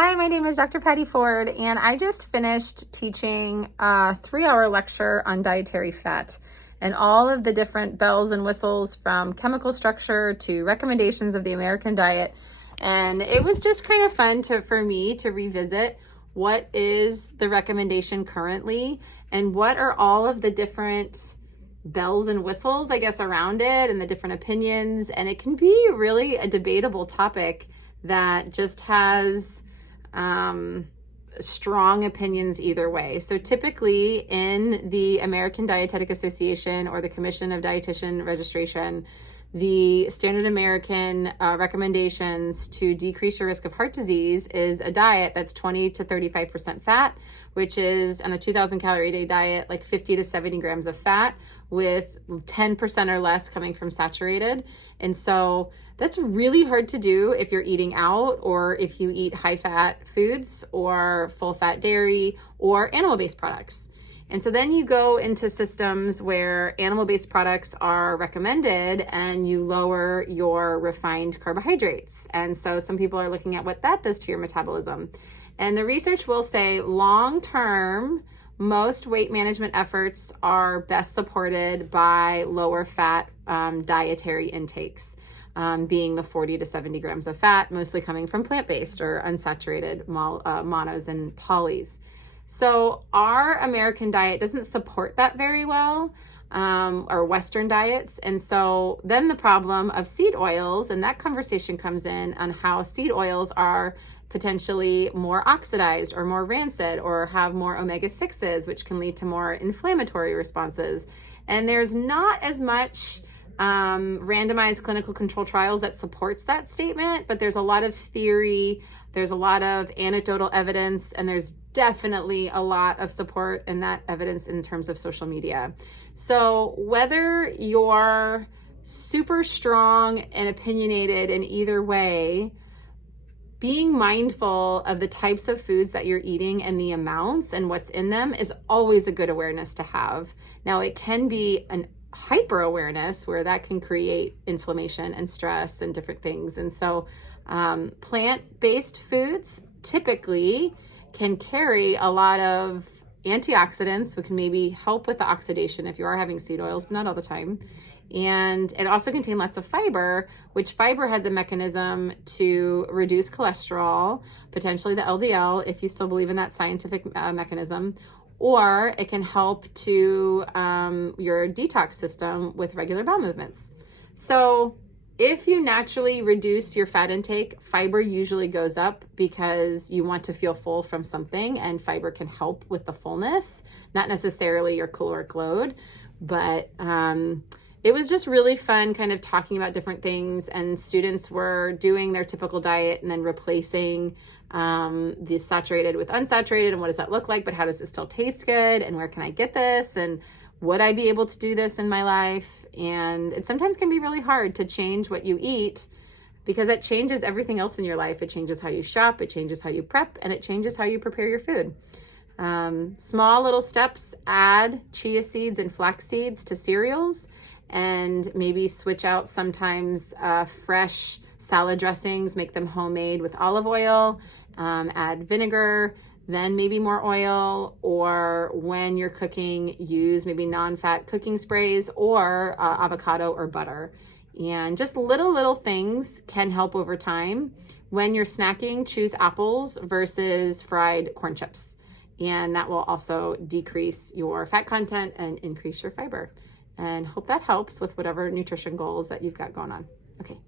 Hi, my name is Dr. Patty Ford, and I just finished teaching a 3-hour lecture on dietary fat and all of the different bells and whistles from chemical structure to recommendations of the American diet. And it was just kind of fun for me to revisit what is the recommendation currently and what are all of the different bells and whistles, I guess, around it and the different opinions. And it can be really a debatable topic that just has strong opinions either way. So typically in the American Dietetic Association or the Commission of Dietitian Registration, the standard American recommendations to decrease your risk of heart disease is a diet that's 20 to 35% fat, which is on a 2,000 calorie a day diet, like 50 to 70 grams of fat with 10% or less coming from saturated. And so that's really hard to do if you're eating out or if you eat high fat foods or full fat dairy or animal-based products. And so then you go into systems where animal-based products are recommended and you lower your refined carbohydrates. And so some people are looking at what that does to your metabolism. And the research will say long-term, most weight management efforts are best supported by lower fat dietary intakes, being the 40 to 70 grams of fat, mostly coming from plant-based or unsaturated monos and polys. So our American diet doesn't support that very well, or Western diets. And so then the problem of seed oils, and that conversation comes in on how seed oils are potentially more oxidized or more rancid or have more omega-6s, which can lead to more inflammatory responses. And there's not as much randomized clinical control trials that supports that statement, but there's a lot of theory, there's a lot of anecdotal evidence, and there's definitely a lot of support in that evidence in terms of social media. So whether you're super strong and opinionated in either way, being mindful of the types of foods that you're eating and the amounts and what's in them is always a good awareness to have. Now, it can be an hyper awareness where that can create inflammation and stress and different things. And so plant-based foods typically can carry a lot of antioxidants, which can maybe help with the oxidation if you are having seed oils, but not all the time. And it also contains lots of fiber, which fiber has a mechanism to reduce cholesterol, potentially the LDL, if you still believe in that scientific mechanism, or it can help to your detox system with regular bowel movements. So if you naturally reduce your fat intake, fiber usually goes up because you want to feel full from something, and fiber can help with the fullness, not necessarily your caloric load, but it was just really fun kind of talking about different things, and students were doing their typical diet and then replacing the saturated with unsaturated, and what does that look like, but how does it still taste good, and where can I get this, and would I be able to do this in my life? And it sometimes can be really hard to change what you eat because it changes everything else in your life. It changes how you shop, it changes how you prep, and it changes how you prepare your food. Small little steps: add chia seeds and flax seeds to cereals, and maybe switch out sometimes fresh salad dressings, make them homemade with olive oil, add vinegar, then maybe more oil, or when you're cooking, use maybe non-fat cooking sprays or avocado or butter. And just little things can help over time. When you're snacking, choose apples versus fried corn chips. And that will also decrease your fat content and increase your fiber. And hope that helps with whatever nutrition goals that you've got going on. Okay.